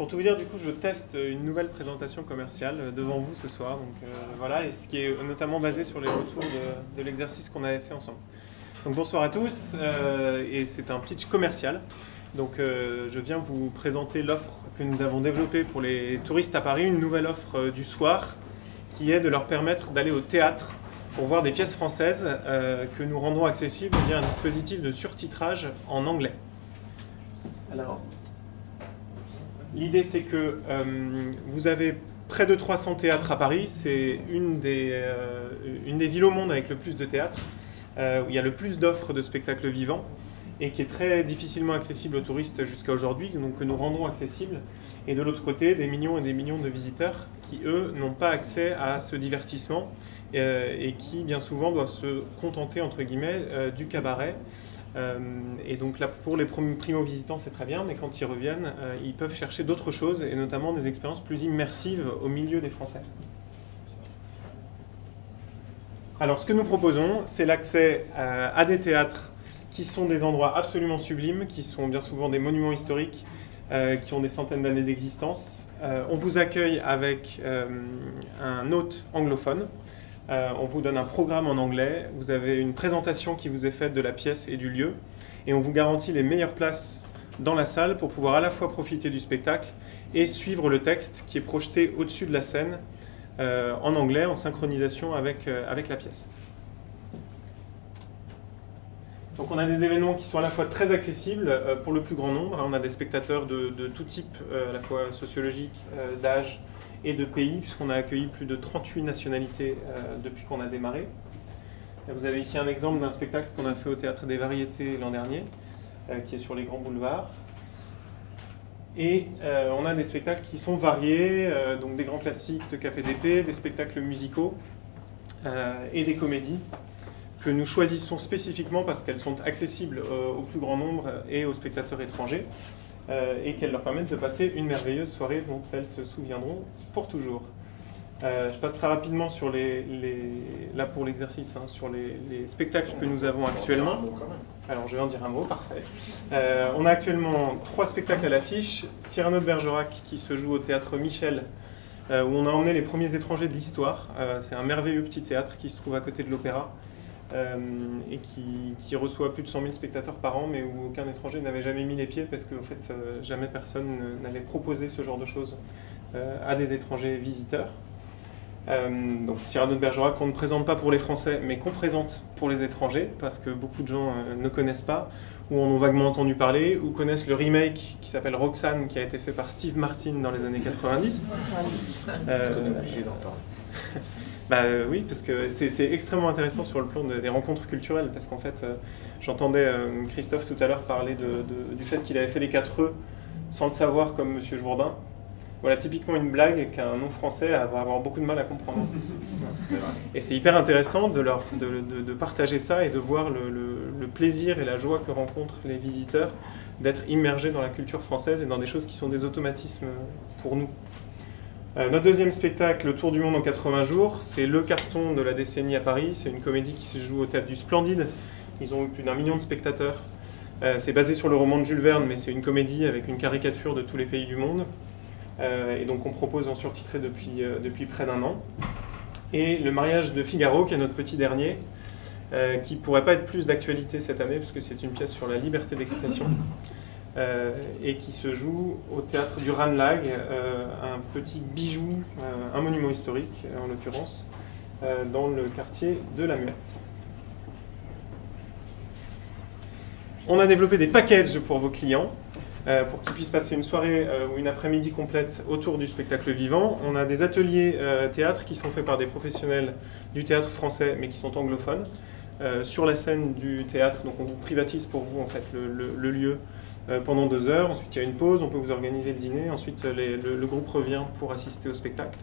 Pour tout vous dire, du coup, je teste une nouvelle présentation commerciale devant vous ce soir. Donc voilà, et ce qui est notamment basé sur les retours de l'exercice qu'on avait fait ensemble. Donc bonsoir à tous, et c'est un pitch commercial. Donc je viens vous présenter l'offre que nous avons développée pour les touristes à Paris, une nouvelle offre du soir qui est de leur permettre d'aller au théâtre pour voir des pièces françaises que nous rendons accessibles via un dispositif de surtitrage en anglais. Alors, l'idée, c'est que vous avez près de 300 théâtres à Paris. C'est une des villes au monde avec le plus de théâtres, où il y a le plus d'offres de spectacles vivants et qui est très difficilement accessible aux touristes jusqu'à aujourd'hui, donc que nous rendons accessible. Et de l'autre côté, des millions et des millions de visiteurs qui, eux, n'ont pas accès à ce divertissement et qui, bien souvent, doivent se contenter, entre guillemets, du cabaret. Et donc là, pour les primo-visitants, c'est très bien, mais quand ils reviennent, ils peuvent chercher d'autres choses, et notamment des expériences plus immersives au milieu des Français. Alors, ce que nous proposons, c'est l'accès à des théâtres qui sont des endroits absolument sublimes, qui sont bien souvent des monuments historiques, qui ont des centaines d'années d'existence. On vous accueille avec un hôte anglophone. On vous donne un programme en anglais, vous avez une présentation qui vous est faite de la pièce et du lieu, et on vous garantit les meilleures places dans la salle pour pouvoir à la fois profiter du spectacle et suivre le texte qui est projeté au-dessus de la scène en anglais, en synchronisation avec la pièce. Donc on a des événements qui sont à la fois très accessibles pour le plus grand nombre. On a des spectateurs de tout type, à la fois sociologiques, d'âge, et de pays, puisqu'on a accueilli plus de 38 nationalités depuis qu'on a démarré. Vous avez ici un exemple d'un spectacle qu'on a fait au Théâtre des Variétés l'an dernier, qui est sur les grands boulevards. Et on a des spectacles qui sont variés, donc des grands classiques de KPDP, des spectacles musicaux et des comédies que nous choisissons spécifiquement parce qu'elles sont accessibles au plus grand nombre et aux spectateurs étrangers. Et qu'elles leur permettent de passer une merveilleuse soirée dont elles se souviendront pour toujours. Je passe très rapidement sur là pour l'exercice, hein, sur les spectacles que nous avons actuellement. Alors je vais en dire un mot, parfait. On a actuellement 3 spectacles à l'affiche. Cyrano de Bergerac qui se joue au Théâtre Michel, où on a emmené les premiers étrangers de l'histoire. C'est un merveilleux petit théâtre qui se trouve à côté de l'Opéra. Et qui reçoit plus de 100 000 spectateurs par an, mais où aucun étranger n'avait jamais mis les pieds, parce qu'en fait, jamais personne n'avait proposé ce genre de choses à des étrangers visiteurs. Donc Cyrano de Bergerac, qu'on ne présente pas pour les Français, mais qu'on présente pour les étrangers, parce que beaucoup de gens ne connaissent pas, ou en ont vaguement entendu parler, ou connaissent le remake qui s'appelle Roxane, qui a été fait par Steve Martin dans les années 90. On est obligé d'en parler. Bah, oui, parce que c'est extrêmement intéressant sur le plan des rencontres culturelles, parce qu'en fait, j'entendais Christophe tout à l'heure parler du fait qu'il avait fait les 4 E sans le savoir, comme Monsieur Jourdain. Voilà, typiquement une blague qu'un non-français va avoir beaucoup de mal à comprendre. Et c'est hyper intéressant de partager ça et de voir le plaisir et la joie que rencontrent les visiteurs d'être immergés dans la culture française et dans des choses qui sont des automatismes pour nous. Notre deuxième spectacle, Le Tour du Monde en 80 jours, c'est le carton de la décennie à Paris. C'est une comédie qui se joue au Théâtre du Splendide. Ils ont eu plus d'1 million de spectateurs. C'est basé sur le roman de Jules Verne, mais c'est une comédie avec une caricature de tous les pays du monde. Et donc on propose en surtitré depuis près d'1 an. Et Le Mariage de Figaro, qui est notre petit dernier, qui ne pourrait pas être plus d'actualité cette année, puisque c'est une pièce sur la liberté d'expression. Et qui se joue au théâtre du Ranelagh, un petit bijou, un monument historique en l'occurrence, dans le quartier de la Muette. On a développé des packages pour vos clients, pour qu'ils puissent passer une soirée ou une après-midi complète autour du spectacle vivant. On a des ateliers théâtre qui sont faits par des professionnels du théâtre français, mais qui sont anglophones, sur la scène du théâtre. Donc on vous privatise pour vous en fait le lieu pendant 2 heures. Ensuite, il y a une pause, on peut vous organiser le dîner. Ensuite, le groupe revient pour assister au spectacle.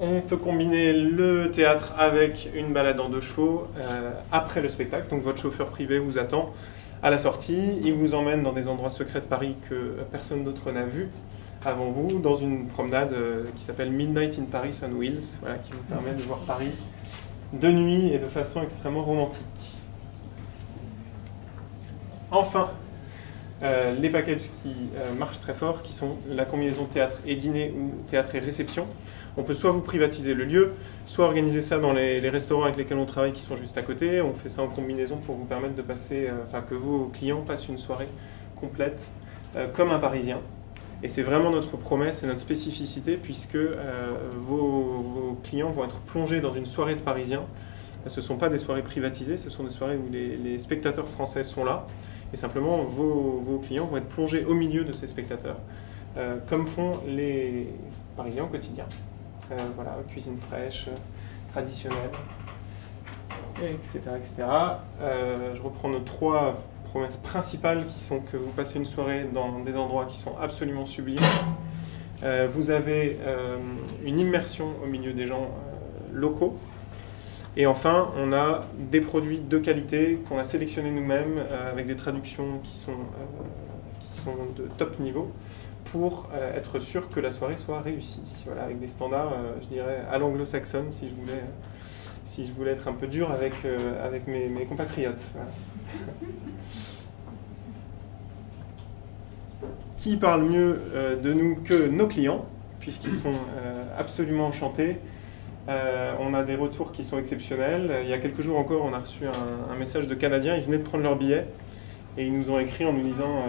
On peut combiner le théâtre avec une balade en 2 chevaux après le spectacle. Donc, votre chauffeur privé vous attend à la sortie. Il vous emmène dans des endroits secrets de Paris que personne d'autre n'a vu avant vous, dans une promenade qui s'appelle Midnight in Paris on Wheels, voilà, qui vous permet de voir Paris de nuit et de façon extrêmement romantique. Enfin, Les packages qui marchent très fort, qui sont la combinaison théâtre et dîner ou théâtre et réception. On peut soit vous privatiser le lieu, soit organiser ça dans les restaurants avec lesquels on travaille qui sont juste à côté. On fait ça en combinaison pour vous permettre de passer, que vos clients passent une soirée complète comme un Parisien. Et c'est vraiment notre promesse et notre spécificité puisque vos clients vont être plongés dans une soirée de Parisiens. Ce ne sont pas des soirées privatisées, ce sont des soirées où les spectateurs français sont là. Et simplement, vos clients vont être plongés au milieu de ces spectateurs, comme font les Parisiens au quotidien. Voilà, cuisine fraîche, traditionnelle, etc. etc. Je reprends nos 3 promesses principales qui sont que vous passez une soirée dans des endroits qui sont absolument sublimes. Vous avez une immersion au milieu des gens locaux. Et enfin, on a des produits de qualité qu'on a sélectionnés nous-mêmes avec des traductions qui sont de top niveau pour être sûr que la soirée soit réussie. Voilà, avec des standards, je dirais, à l'anglo-saxonne si je voulais être un peu dur avec mes compatriotes. Voilà. Qui parle mieux de nous que nos clients, puisqu'ils sont absolument enchantés. On a des retours qui sont exceptionnels. Il y a quelques jours encore, on a reçu un message de Canadiens. Ils venaient de prendre leur billet et ils nous ont écrit en nous disant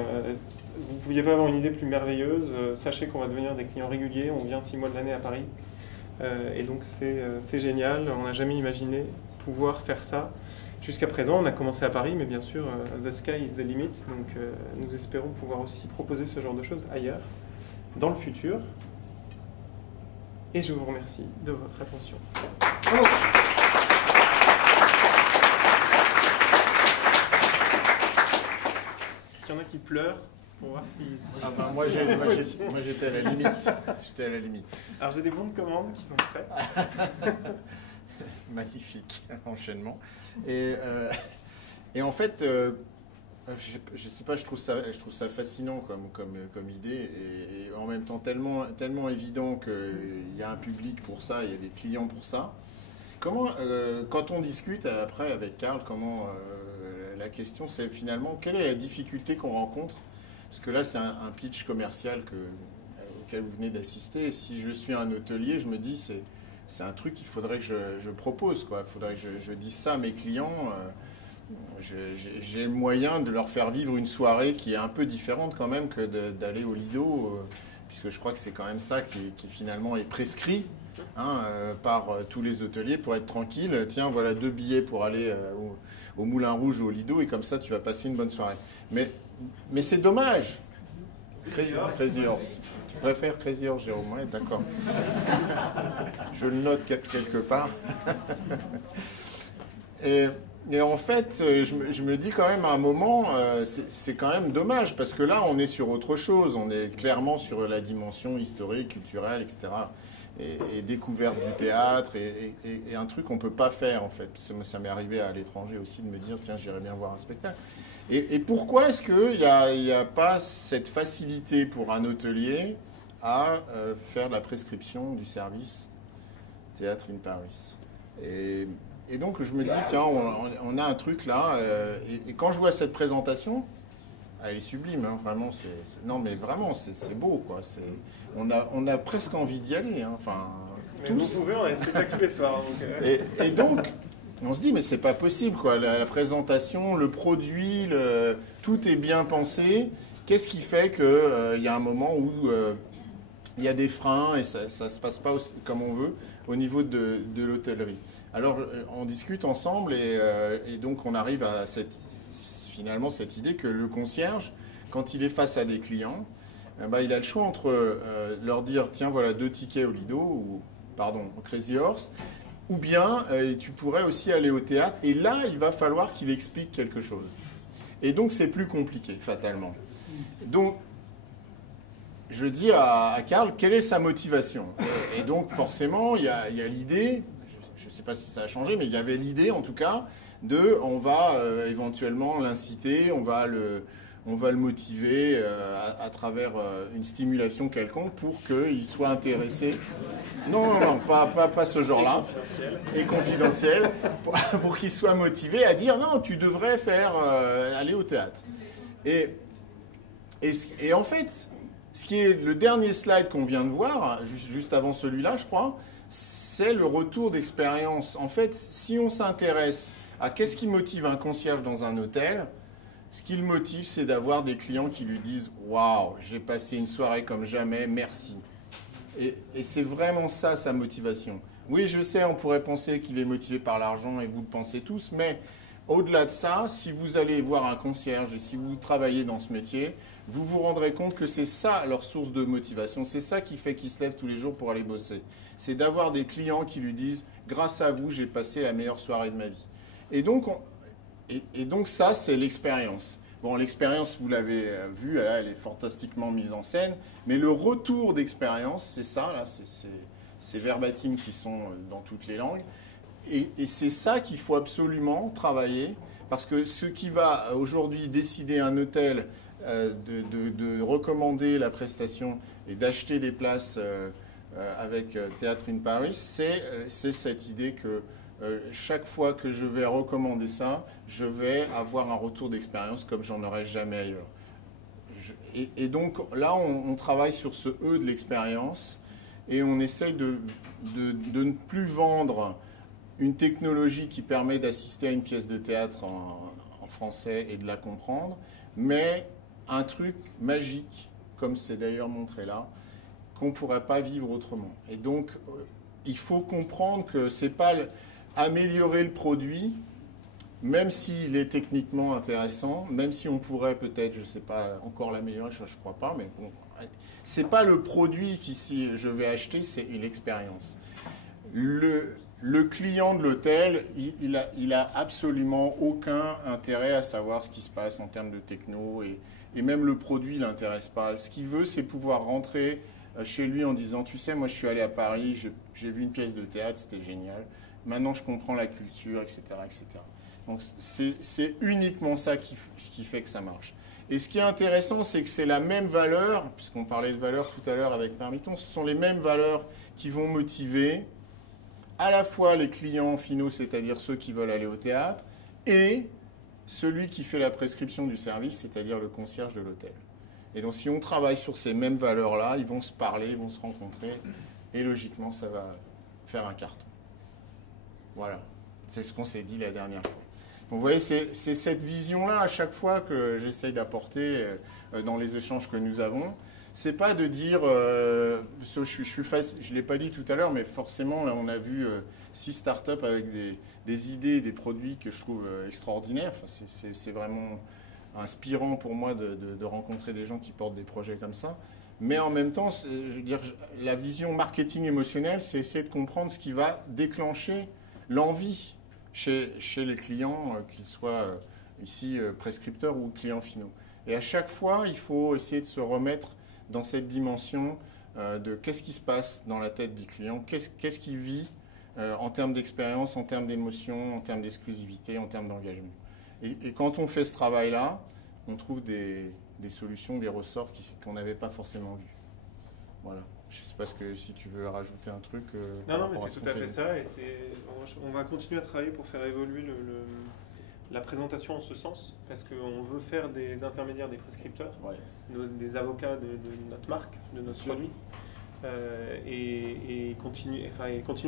vous ne pouviez pas avoir une idée plus merveilleuse. Sachez qu'on va devenir des clients réguliers. On vient 6 mois de l'année à Paris. Et donc, c'est génial. On n'a jamais imaginé pouvoir faire ça. Jusqu'à présent, on a commencé à Paris, mais bien sûr, the sky is the limit. Donc, nous espérons pouvoir aussi proposer ce genre de choses ailleurs, dans le futur. Et je vous remercie de votre attention. Bravo. Est-ce qu'il y en a qui pleurent pour voir si... Moi j'étais à la limite. J'étais à la limite. Alors j'ai des bons de commande qui sont prêts. Magnifique enchaînement. Et en fait, je sais pas, je trouve ça fascinant comme idée et en même temps tellement évident qu'il y a un public pour ça, il y a des clients pour ça. Comment, quand on discute après avec Karl, la question c'est finalement quelle est la difficulté qu'on rencontre? Parce que là c'est un pitch commercial auquel vous venez d'assister. Et si je suis un hôtelier, je me dis c'est un truc qu'il faudrait que je propose, quoi. Il faudrait que je dise ça à mes clients. J'ai le moyen de leur faire vivre une soirée qui est un peu différente quand même que d'aller au Lido, puisque je crois que c'est quand même ça qui finalement est prescrit par tous les hôteliers pour être tranquille. Tiens, voilà 2 billets pour aller au Moulin Rouge ou au Lido et comme ça tu vas passer une bonne soirée. Mais c'est dommage. Crazy Horse. Tu préfères Crazy Horse, Jérôme? Ouais, d'accord. Je le note quelque part. Et en fait, je me dis quand même à un moment, c'est quand même dommage, parce que là, on est sur autre chose. On est clairement sur la dimension historique, culturelle, etc. Et découverte du théâtre, et un truc qu'on ne peut pas faire, en fait. Ça m'est arrivé à l'étranger aussi de me dire, tiens, j'irais bien voir un spectacle. Et pourquoi est-ce qu'il n'y a pas cette facilité pour un hôtelier à faire la prescription du service Théâtre in Paris? Et donc je me dis, tiens, on a un truc là, et quand je vois cette présentation, elle est sublime, hein, vraiment, non mais vraiment, c'est beau, quoi. On a presque envie d'y aller, hein, enfin... Mais tous. Vous pouvez, on a des spectacles tous les soirs. Donc, et donc, on se dit, mais c'est pas possible, quoi, la présentation, le produit, tout est bien pensé. Qu'est-ce qui fait qu'il y a un moment où il y a des freins et ça se passe pas comme on veut au niveau de l'hôtellerie? Alors, on discute ensemble et donc on arrive à finalement cette idée que le concierge, quand il est face à des clients, il a le choix entre leur dire « Tiens, voilà 2 tickets au Lido » ou « Pardon, au Crazy Horse », ou bien tu pourrais aussi aller au théâtre et là, il va falloir qu'il explique quelque chose. Et donc, c'est plus compliqué, fatalement. Donc, je dis à Karl, quelle est sa motivation? Et donc, forcément, il y a l'idée, je ne sais pas si ça a changé, mais il y avait l'idée, en tout cas, on va éventuellement l'inciter, on va le motiver à travers une stimulation quelconque pour qu'il soit intéressé. Non, pas ce genre-là. Et confidentiel. Pour qu'il soit motivé à dire, non, tu devrais aller au théâtre. Et en fait, ce qui est le dernier slide qu'on vient de voir, juste avant celui-là, je crois, c'est le retour d'expérience. En fait, si on s'intéresse à qu'est-ce qui motive un concierge dans un hôtel, ce qui le motive, c'est d'avoir des clients qui lui disent « Waouh, j'ai passé une soirée comme jamais, merci ». Et c'est vraiment ça, sa motivation. Oui, je sais, on pourrait penser qu'il est motivé par l'argent, et vous le pensez tous, mais au-delà de ça, si vous allez voir un concierge et si vous travaillez dans ce métier, vous vous rendrez compte que c'est ça leur source de motivation. C'est ça qui fait qu'ils se lèvent tous les jours pour aller bosser. C'est d'avoir des clients qui lui disent « Grâce à vous, j'ai passé la meilleure soirée de ma vie ». Et donc ça, c'est l'expérience. Bon, l'expérience, vous l'avez vu, elle est fantastiquement mise en scène, mais le retour d'expérience, c'est ça, là, c'est verbatim qui sont dans toutes les langues. Et c'est ça qu'il faut absolument travailler, parce que ce qui va aujourd'hui décider un hôtel de recommander la prestation et d'acheter des places avec Théâtre in Paris, c'est cette idée que chaque fois que je vais recommander ça, je vais avoir un retour d'expérience comme j'en aurais jamais ailleurs. Et donc là, on travaille sur ce E de l'expérience et on essaye de ne plus vendre une technologie qui permet d'assister à une pièce de théâtre en français et de la comprendre, mais un truc magique, comme c'est d'ailleurs montré là, qu'on ne pourrait pas vivre autrement. Et donc, il faut comprendre que ce n'est pas améliorer le produit, même s'il est techniquement intéressant, même si on pourrait peut-être, je ne sais pas, encore l'améliorer, je ne crois pas, mais bon, ce n'est pas le produit qui, si je vais acheter, c'est l'expérience. Le client de l'hôtel, il a absolument aucun intérêt à savoir ce qui se passe en termes de techno, et même le produit ne l'intéresse pas. Ce qu'il veut, c'est pouvoir rentrer chez lui en disant, tu sais, moi je suis allé à Paris, j'ai vu une pièce de théâtre, c'était génial. Maintenant, je comprends la culture, etc., etc. Donc, c'est uniquement ça qui fait que ça marche. Et ce qui est intéressant, c'est que c'est la même valeur, puisqu'on parlait de valeur tout à l'heure avec Marmiton, ce sont les mêmes valeurs qui vont motiver à la fois les clients finaux, c'est-à-dire ceux qui veulent aller au théâtre, et celui qui fait la prescription du service, c'est-à-dire le concierge de l'hôtel. Et donc, si on travaille sur ces mêmes valeurs-là, ils vont se parler, ils vont se rencontrer, et logiquement, ça va faire un carton. Voilà, c'est ce qu'on s'est dit la dernière fois. Donc vous voyez, c'est cette vision-là à chaque fois que j'essaye d'apporter dans les échanges que nous avons. C'est pas de dire, je ne l'ai pas dit tout à l'heure, mais forcément, là, on a vu 6 startups avec des idées, des produits que je trouve extraordinaires. Enfin, c'est vraiment inspirant pour moi de rencontrer des gens qui portent des projets comme ça. Mais en même temps, je veux dire, la vision marketing émotionnelle, c'est essayer de comprendre ce qui va déclencher l'envie chez les clients, qu'ils soient ici prescripteurs ou clients finaux. Et à chaque fois, il faut essayer de se remettre dans cette dimension de qu'est-ce qui se passe dans la tête du client, qu'est-ce qu'il vit en termes d'expérience, en termes d'émotion, en termes d'exclusivité, en termes d'engagement. Et quand on fait ce travail-là, on trouve des solutions, des ressorts qu'on n'avait pas forcément vus. Voilà. Je ne sais pas si tu veux rajouter un truc. Non, mais c'est tout à fait ça. Et on va continuer à travailler pour faire évoluer la présentation en ce sens, parce qu'on veut faire des intermédiaires, des prescripteurs, ouais, des avocats de notre marque, de notre produit, et continuer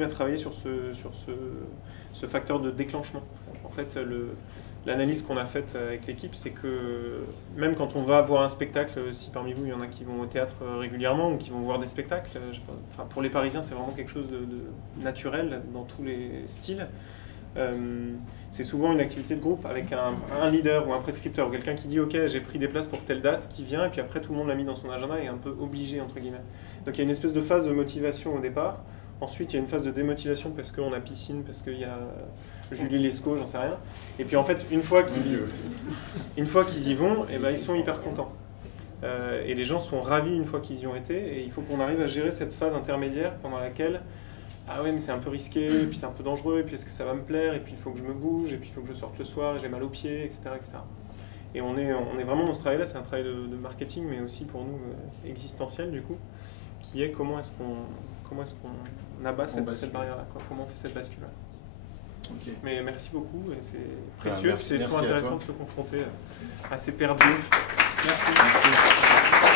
à travailler sur ce facteur de déclenchement. En fait, l'analyse qu'on a faite avec l'équipe, c'est que même quand on va voir un spectacle, si parmi vous il y en a qui vont au théâtre régulièrement ou qui vont voir des spectacles, pour les Parisiens c'est vraiment quelque chose de naturel dans tous les styles. C'est souvent une activité de groupe avec un leader ou un prescripteur, ou quelqu'un qui dit ok j'ai pris des places pour telle date, qui vient et puis après tout le monde l'a mis dans son agenda et est un peu obligé entre guillemets. Donc il y a une espèce de phase de motivation au départ. Ensuite, il y a une phase de démotivation parce qu'on a piscine, parce qu'il y a Julie Lescaut, j'en sais rien. Et puis en fait, une fois qu'ils y vont, eh ben, ils sont hyper contents. Et les gens sont ravis une fois qu'ils y ont été. Et il faut qu'on arrive à gérer cette phase intermédiaire pendant laquelle ah ouais, mais c'est un peu risqué, et puis c'est un peu dangereux, et puis est-ce que ça va me plaire, et puis il faut que je me bouge, et puis il faut que je sorte le soir, et j'ai mal aux pieds, etc., etc. Et on est vraiment dans ce travail-là, c'est un travail de marketing, mais aussi pour nous existentiel du coup, qui est comment est-ce qu'on abat cette barrière-là, comment on fait cette bascule-là. Okay. Mais merci beaucoup, et c'est précieux, c'est trop intéressant de se confronter à ces paires d'œufs. Merci. Merci.